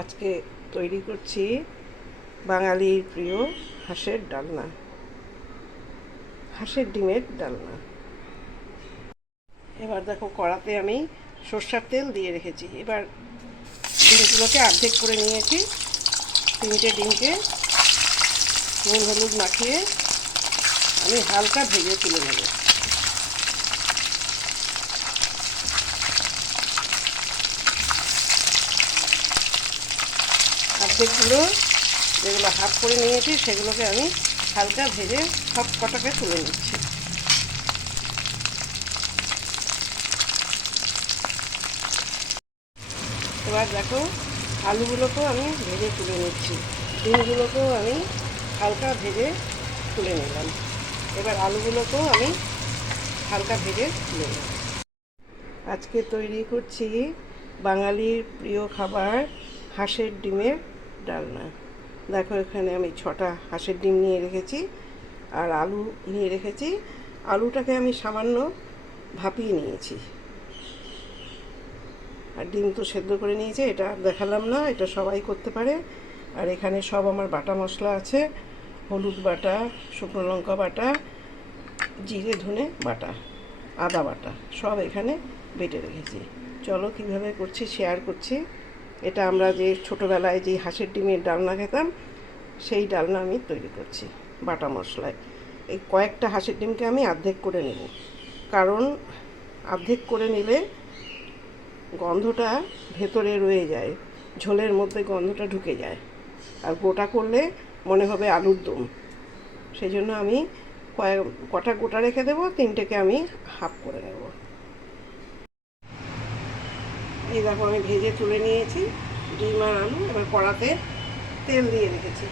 আজকে তৈরি করছি বাঙালির প্রিয় হাঁসের ডালনা, হাঁসের ডিমের ডালনা। এবার দেখো কড়াতে আমি সর্ষার তেল দিয়ে রেখেছি। এবার ডিমগুলোকে অর্ধেক করে নিয়েছি। তিনটে ডিমকে নুন হলুদ মাখিয়ে আমি হালকা ভেজে তুলে নেব। অর্ধেকগুলো যেগুলো হাফ করে নিয়েছি, সেগুলোকে আমি হালকা ভেজে সব কটাকে তুলে নিচ্ছি। এবার দেখো, আলুগুলোকেও আমি ভেজে তুলে নিচ্ছি। ডিমগুলোকেও আমি হালকা ভেজে তুলে নিলাম। এবার আলুগুলোকেও আমি হালকা ভেজে তুলে নিলাম। আজকে তৈরি করছি বাঙালির প্রিয় খাবার হাঁসের ডিমের ডালনা। দেখো এখানে আমি ছটা হাঁসের ডিম নিয়ে রেখেছি আর আলু নিয়ে রেখেছি। আলুটাকে আমি সামান্য ভাপিয়ে নিয়েছি। আর ডিম তো সেদ্ধ করে নিয়েছে, এটা দেখালাম না, এটা সবাই করতে পারে। আর এখানে সব আমার বাটা মশলা আছে, হলুদ বাটা, শুকনো লঙ্কা বাটা, জিরে ধনে বাটা, আদা বাটা, সব এখানে বেটে রেখেছি। চলো কীভাবে করছি শেয়ার করছি। এটা আমরা যে ছোটোবেলায় যে হাঁসের ডিমের ডালনা খেতাম, সেই ডালনা আমি তৈরি করছি বাটা মশলায়। এই কয়েকটা হাঁসের ডিমকে আমি অর্ধেক করে নেব। কারণ অর্ধেক করে নিলে গন্ধটা ভেতরে রয়ে যায়, ঝোলের মধ্যে গন্ধটা ঢুকে যায়। আর গোটা করলে মনে হবে আলুর দম। সেই জন্য আমি কয়েক, কটা গোটা রেখে দেবো, তিনটেকে আমি হাফ করে নেব। এই দেখো আমি ভেজে তুলে নিয়েছি, ডিম আর আলু, এবার কড়াতে তেল দিয়ে রেখেছি।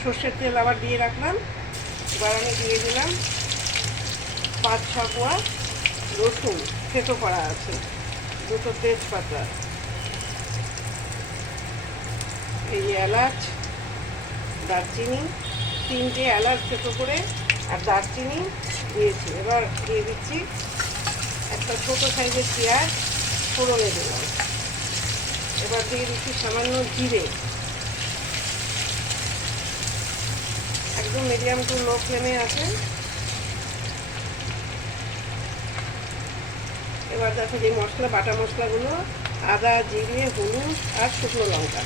সর্ষের তেল আবার দিয়ে রাখলাম, এবার আমি দিয়ে দিলাম পাঁচ ছ কোয়া রসুন, থেতো করা আছে, দুটো তেজপাতা। এই এলাচ, দারচিনি, তিনটে এলাচ থেতো করে আর দারচিনি দিয়েছি। এবার দিয়ে দিচ্ছি একটা ছোটো সাইজের পেঁয়াজ ফোড়নে দিলাম। এবার দিয়ে দিচ্ছি সামান্য জিরে। একদম মিডিয়াম টু লো ফ্লেমে আছে। এবার দেখো যে মশলা, বাটা মশলাগুলো, আদা, জিরে, হলুদ আর শুকনো লঙ্কা।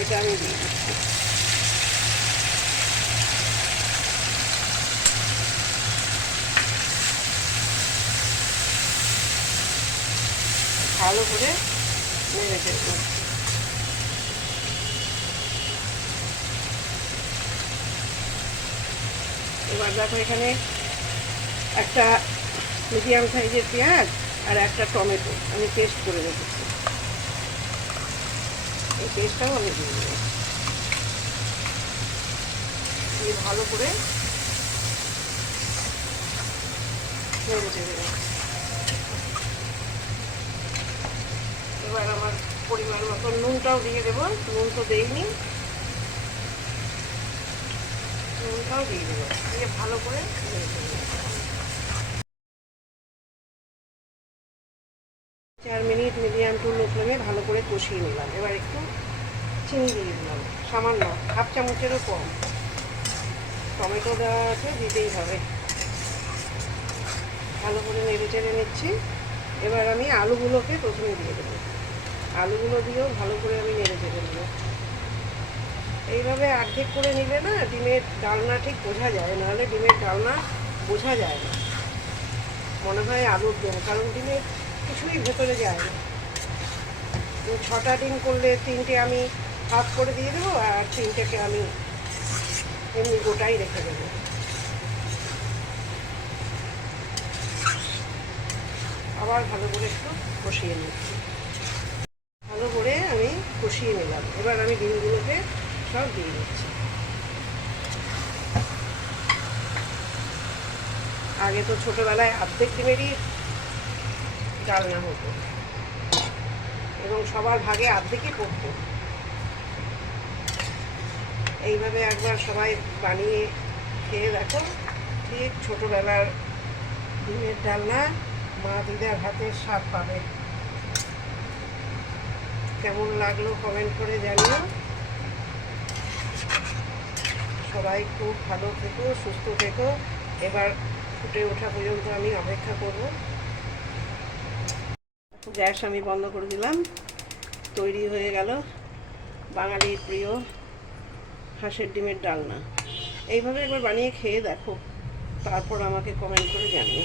এটা আমি দিয়ে দিচ্ছি। ভালো করে নেড়ে চেড়ে এবার দেখো এখানে একটা মিডিয়াম সাইজের পেঁয়াজ আর একটা টমেটো। আমি পেস্ট করে রেখেছি। এই পেস্টটাও আমি দিয়ে দেবো। ভালো করে চেড়ে এবার আমার পরিমাণ মতো নুনটাও দিয়ে দেবো। নুন তো দেইনি। নুনটাও দিয়ে দেবো। দিয়ে ভালো করে চার মিনিট মিডিয়াম টু লো ফ্লেমে ভালো করে কষিয়ে নিলাম। এবার একটু চিনি দিয়ে দিলাম। সামান্য হাফ চামচেরও কম। টমেটো দেওয়া আছে দিতেই হবে। ভালো করে নেড়ে চেড়ে নিচ্ছি। এবার আমি আলুগুলোকে প্রথমে দিয়ে দেবো। আলুগুলো দিয়েও ভালো করে আমি নেড়ে চেড়ে নেব। এইভাবে অর্ধেক করে নিলে না ডিমের ডালনা ঠিক বোঝা যায়, নাহলে ডিমের ডালনা বোঝা যায় না। মনে হয় আলুর দম, কারণ ডিমের কিছুই ভেতরে যায় না। ছটা ডিম করলে তিনটে আমি হাফ করে দিয়ে দেবো আর তিনটেকে আমি এমনি গোটাই রেখে দেবো। আবার ভালো করে একটু কষিয়ে নিচ্ছি। কষিয়ে নিলাম। এবার আমি ডিমগুলোকে সব দিয়ে দিচ্ছি। আগে তো ছোটোবেলায় অর্ধেক ডিমেরই ডালনা হতো। এবং সবার ভাগে অর্ধেকই পড়তো। এইভাবে একবার সবাই বানিয়ে খেয়ে দেখো, ঠিক ছোটোবেলার ডিমের ডালনা মা দিদার হাতের স্বাদ পাবে। কেমন লাগল কমেন্ট করে জানিও। সবাই খুব ভালো থেকো, সুস্থ থেকো। এবার ফুটে ওঠা পর্যন্ত আমি অপেক্ষা করব। গ্যাস আমি বন্ধ করে দিলাম। তৈরি হয়ে গেল বাঙালির প্রিয় হাঁসের ডিমের ডালনা। এইভাবে একবার বানিয়ে খেয়ে দেখো। তারপর আমাকে কমেন্ট করে জানিও।